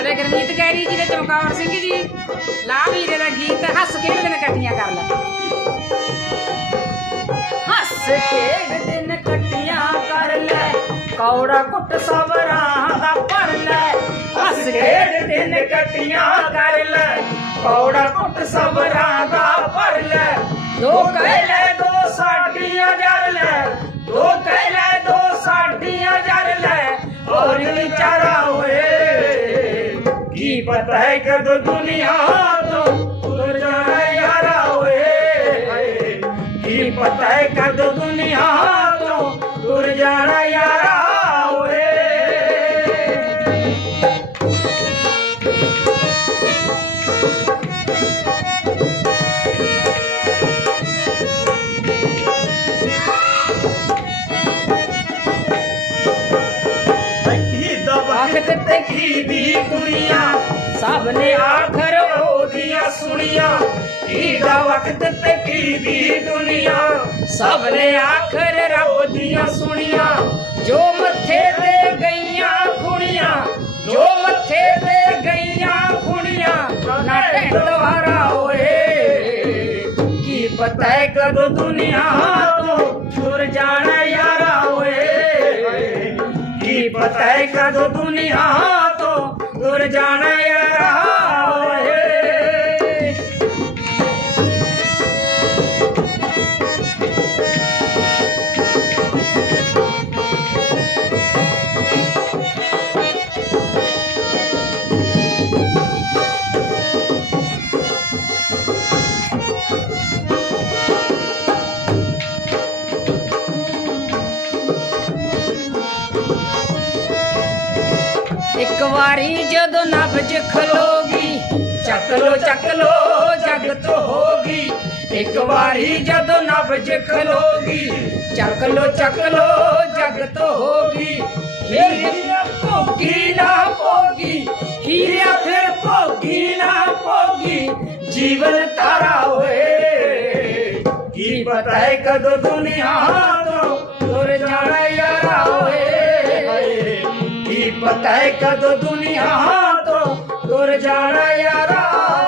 ਅਰੇ ਗਰਮੀਤ ਗੈਰੀ ਜੀ ਦੇ ਚਮਕੌਰ ਸਿੰਘ ਜੀ ਲਾ ਵੀਰੇ ਦਾ ਗੀਤ ਹੱਸ ਖੇਡ ਦਿਨ ਇਕੱਠੀਆਂ ਕਰ ਲੈ। ਹੱਸ ਖੇਡ ਦਿਨ ਇਕੱਠੀਆਂ ਕਰ ਲੈ, ਕੌੜਾ ਕੁੱਟ ਸਵਰਾਂ ਦਾ ਭਰ ਲੈ। ਹੱਸ ਖੇਡ ਦਿਨ ਇਕੱਠੀਆਂ ਕਰ ਲੈ, ਕੌੜਾ ਕੁੱਟ ਸਵਰਾਂ ਦਾ ਭਰ ਲੈ। ਦੋ ਲੈ ਸਾਡੀਆਂ ਜਰ ਲੈ, ਹੋਰ ਵਿਚਾਰਾ ਹੋਏ। ਕੀ ਪਤਾ ਹੈ ਕਦੋਂ ਦੁਨੀਆ ਤੋਂ ਤੁਰ ਜਾਣਾ ਯਾਰਾ ਹੋਏ। ਕੀ ਪਤਾ ਹੈ ਕਦੋਂ ਦਾ ਵਕਤ ਦੀ ਦੁਨੀਆ ਸਭ ਨੇ ਆਖਰ ਉਹਦੀਆਂ ਸੁਣੀਆਂ। ਕੀ ਵਕਤ ਤੇ ਦੀ ਦੁਨੀਆ ਸਭ ਨੇ ਆਖਰ ਰੱਬ ਦੀਆਂ ਸੁਣੀਆਂ। ਜੋ ਮੱਥੇ ਤੇ ਗਈਆਂ ਖੁਣੀਆਂ, ਜੋ ਮੱਥੇ ਤੇ ਗਈਆਂ ਖੁਣੀਆਂ, ਨਾ ਢਹਿ ਹੋਏ। ਕੀ ਪਤਾ ਹੈ ਕਦੋਂ ਦੁਨੀਆ ਤੋਂ ਤੁਰ ਜਾਣਾ ਯਾਰਾ? ਕੀ ਪਤਾ ਹੈ ਕਦੋਂ ਦੁਨੀਆ ਤੋਂ ਤੁਰ ਜਾਣਾ ਯਾਰਾ ਇੱਕ ਵਾਰੀ ਜਦੋਂ ਨਬਜ ਖਲੋਗੀ, ਚੱਕ ਲੋ ਚੱਕ ਲੋ, ਜਗ ਤੋਂ ਹੋਗੀ। ਇੱਕ ਵਾਰੀ ਜਦੋਂ ਨਬਜ ਖਲੋਗੀ, ਚੱਕ ਲੋ ਚੱਕ ਲੋ, ਜਗ ਤੋਂ ਹੋਗੀ। ਹੀਰਿਆ ਭੋਗੀ ਨਾ ਭੋਗੀ, ਹੀਰਿਆ ਫਿਰ ਭੋਗੀ ਨਾ ਭੋਗੀ। ਜੀਵਨ ਤਾਰਾ ਹੋਏ ਕੀ ਪਤਾ ਹੈ ਕਦੋਂ ਦੁਨੀਆ ਤੋਂ ਤੁਰ ਜਾਣਾ ਯਾਰਾ ਹੋਏ ਕੀ ਪਤਾ ਹੈ ਕਦੋਂ ਦੁਨੀਆ ਤੋਂ ਤੁਰ ਜਾਣਾ ਯਾਰਾ